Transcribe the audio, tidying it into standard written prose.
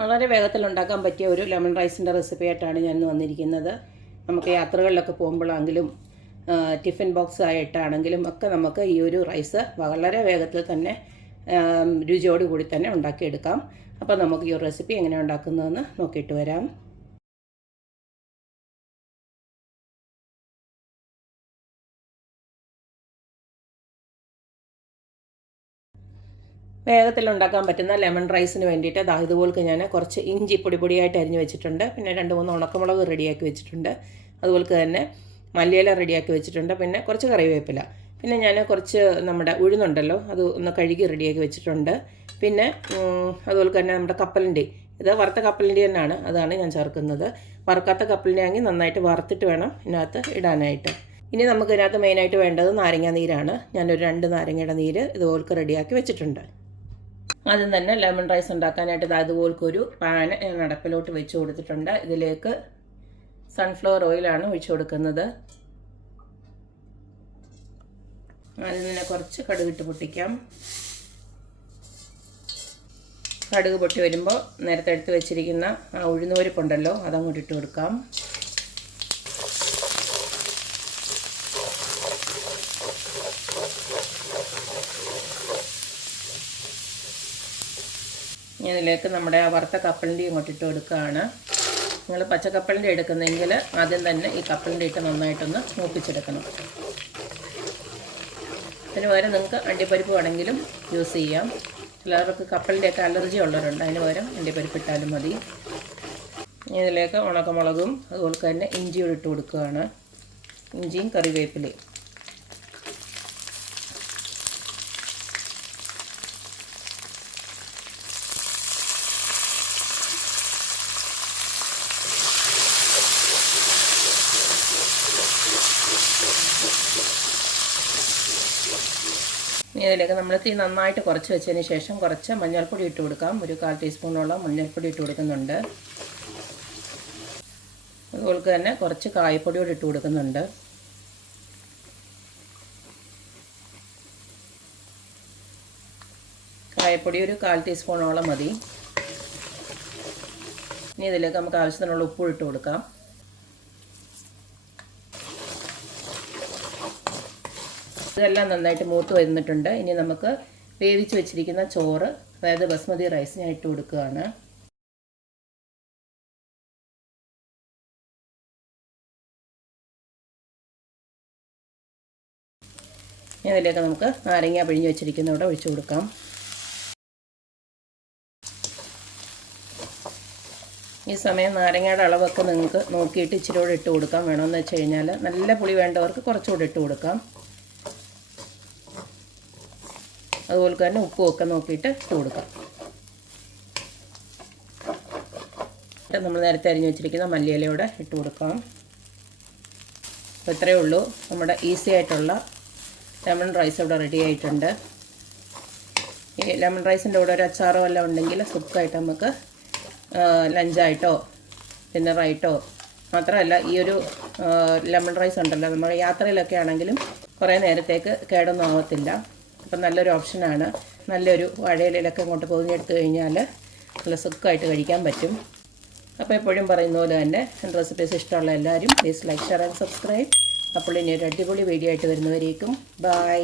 വളരെ വേഗത്തിൽ ഉണ്ടാക്കാൻ പറ്റിയ ഒരു ലെമൺ റൈസിൻ്റെ റെസിപ്പി ആയിട്ടാണ് ഞാൻ വന്നിരിക്കുന്നത്. നമുക്ക് യാത്രകളിലൊക്കെ പോകുമ്പോഴാണെങ്കിലും ടിഫിൻ ബോക്സ് ആയിട്ടാണെങ്കിലും ഒക്കെ നമുക്ക് ഈ ഒരു റൈസ് വളരെ വേഗത്തിൽ തന്നെ രുചിയോടുകൂടി തന്നെ ഉണ്ടാക്കിയെടുക്കാം. അപ്പോൾ നമുക്ക് ഈ ഒരു റെസിപ്പി എങ്ങനെ ഉണ്ടാക്കുന്നതെന്ന് നോക്കിയിട്ട് വരാം. വേഗത്തിൽ ഉണ്ടാക്കാൻ പറ്റുന്ന ലെമൺ റൈസിന് വേണ്ടിയിട്ട് ഇതുപോലെ ഞാൻ കുറച്ച് ഇഞ്ചി പൊടിയായിട്ട് അരിഞ്ഞ് വെച്ചിട്ടുണ്ട്. പിന്നെ 2-3 ഉണക്കമുളക് റെഡിയാക്കി വെച്ചിട്ടുണ്ട്. അതുപോലെ തന്നെ മല്ലിയില റെഡിയാക്കി വെച്ചിട്ടുണ്ട്. പിന്നെ കുറച്ച് കറിവേപ്പില. പിന്നെ ഞാൻ കുറച്ച് നമ്മുടെ ഉഴുന്നുണ്ടല്ലോ അത് ഒന്ന് കഴുകി റെഡിയാക്കി വെച്ചിട്ടുണ്ട്. പിന്നെ അതുപോലെ തന്നെ നമ്മുടെ കപ്പലണ്ടി, ഇത് വറുത്ത കപ്പലണ്ടി തന്നെയാണ്, അതാണ് ഞാൻ ചേർക്കുന്നത്. വറുക്കാത്ത കപ്പലണ്ടി ആണെങ്കിൽ നന്നായിട്ട് വറുത്തിട്ട് വേണം ഇതിനകത്ത് ഇടാനായിട്ട്. ഇനി നമുക്ക് ഇതിനകത്ത് മെയിനായിട്ട് വേണ്ടത് നാരങ്ങ നീരാണ്. ഞാനൊരു 2 നാരങ്ങയുടെ നീര് ഇതുപോലെ റെഡിയാക്കി വെച്ചിട്ടുണ്ട്. ആദ്യം തന്നെ ലെമൺ റൈസ് ഉണ്ടാക്കാനായിട്ട് അതുപോലൊരു പാൻ ഞാൻ അടപ്പിലോട്ട് വെച്ച് കൊടുത്തിട്ടുണ്ട്. ഇതിലേക്ക് സൺഫ്ലവർ ഓയിലാണ് ഒഴിച്ചു കൊടുക്കുന്നത്. ആദ്യം തന്നെ കുറച്ച് കടുകിട്ട് പൊട്ടിക്കാം. കടുക് പൊട്ടി വരുമ്പോൾ നേരത്തെ എടുത്ത് വെച്ചിരിക്കുന്ന ഉഴുന്നുപരിപ്പുണ്ടല്ലോ അതങ്ങോട്ട് ഇട്ട് കൊടുക്കാം. ഇതിലേക്ക് നമ്മുടെ വറുത്ത കപ്പലണ്ടി ഇങ്ങോട്ട് ഇട്ട് കൊടുക്കുകയാണ്. നിങ്ങൾ പച്ചക്കപ്പലണ്ടി എടുക്കുന്നെങ്കിൽ ആദ്യം തന്നെ ഈ കപ്പലണ്ടി ഇട്ട് നന്നായിട്ടൊന്ന് മൂപ്പിച്ചെടുക്കണം. അതിന് പകരം നിങ്ങൾക്ക് അണ്ടിപ്പരിപ്പ് വേണമെങ്കിലും യൂസ് ചെയ്യാം. ചിലർക്ക് കപ്പലിൻ്റെയൊക്കെ അലർജി ഉള്ളവരുണ്ട്, അതിന് പകരം അണ്ടിപ്പരിപ്പ് ഇട്ടാലും മതി. ഇതിലേക്ക് ഉണക്കമുളകും അതുപോലെ തന്നെ ഇഞ്ചിയും ഇട്ട് കൊടുക്കുകയാണ്. ഇഞ്ചിയും കറിവേപ്പിലയും. ഇതിലേക്ക് നമ്മൾ തീ നന്നായിട്ട് കുറച്ച് വെച്ചതിന് ശേഷം കുറച്ച് മഞ്ഞൾപ്പൊടി ഇട്ട് കൊടുക്കാം. ഒരു 1/4 ടീസ്പൂണോളം മഞ്ഞൾപ്പൊടി ഇട്ട് കൊടുക്കുന്നുണ്ട്. അതുപോലെ തന്നെ കുറച്ച് കായപ്പൊടി കൂടി ഇട്ട് കൊടുക്കുന്നുണ്ട്. കായപ്പൊടി ഒരു 1/4 ടീസ്പൂണോളം മതി. ഇനി ഇതിലേക്ക് നമുക്ക് ആവശ്യത്തിനുള്ള ഉപ്പ് ഇട്ട് കൊടുക്കാം. ഇതെല്ലാം നന്നായിട്ട് മൂത്ത് വരുന്നിട്ടുണ്ട്. ഇനി നമുക്ക് വേവിച്ച് വെച്ചിരിക്കുന്ന ചോറ്, അതായത് ബസ്മതി റൈസ് ഞാൻ ഇട്ട് കൊടുക്കുകയാണ്. ഇതിലേക്ക് നമുക്ക് നാരങ്ങ പിഴിഞ്ഞ് വെച്ചിരിക്കുന്ന ഇവിടെ ഒഴിച്ചു കൊടുക്കാം. ഈ സമയം നാരങ്ങയുടെ അളവൊക്കെ നിങ്ങൾക്ക് നോക്കിയിട്ട് ഇച്ചിരി കൂടെ ഇട്ട് കൊടുക്കാം. വേണമെന്ന് വെച്ച് കഴിഞ്ഞാൽ നല്ല പുളി വേണ്ടവർക്ക് കുറച്ചുകൂടെ ഇട്ട് കൊടുക്കാം. അതുപോലെ തന്നെ ഉപ്പുമൊക്കെ നോക്കിയിട്ട് ഇട്ട് കൊടുക്കാം. നമ്മൾ നേരത്തെ അരിഞ്ഞ് വെച്ചിരിക്കുന്ന മല്ലിയിലയോടെ ഇട്ട് കൊടുക്കാം. അപ്പോൾ ഇത്രയേ ഉള്ളൂ, നമ്മുടെ ഈസി ആയിട്ടുള്ള ലെമൺ റൈസ് ഇവിടെ റെഡി ആയിട്ടുണ്ട്. ഈ ലെമൺ റൈസിൻ്റെ കൂടെ ഒരു അച്ചാറോ എല്ലാം ഉണ്ടെങ്കിൽ സുഖമായിട്ട് നമുക്ക് ലഞ്ചായിട്ടോ ഡിന്നറായിട്ടോ, മാത്രമല്ല ഈ ഒരു ലെമൺ റൈസ് ഉണ്ടല്ലോ നമ്മൾ യാത്രയിലൊക്കെ ആണെങ്കിലും കുറേ നേരത്തേക്ക് കേടൊന്നും ആവത്തില്ല. അപ്പം നല്ലൊരു ഓപ്ഷനാണ്. നല്ലൊരു വാഴയിലൊക്കെ ഇങ്ങോട്ട് പൊതിഞ്ഞെടുത്ത് കഴിഞ്ഞാൽ നല്ല സുഖമായിട്ട് കഴിക്കാൻ പറ്റും. അപ്പോൾ എപ്പോഴും പറയുന്ന പോലെ തന്നെ എൻ്റെ റെസിപ്പീസ് ഇഷ്ടമുള്ള എല്ലാവരും please like, share and subscribe. അപ്പോൾ ഇനി ഒരു അടിപൊളി വീഡിയോ ആയിട്ട് വരുന്നവരേക്കും ബൈ.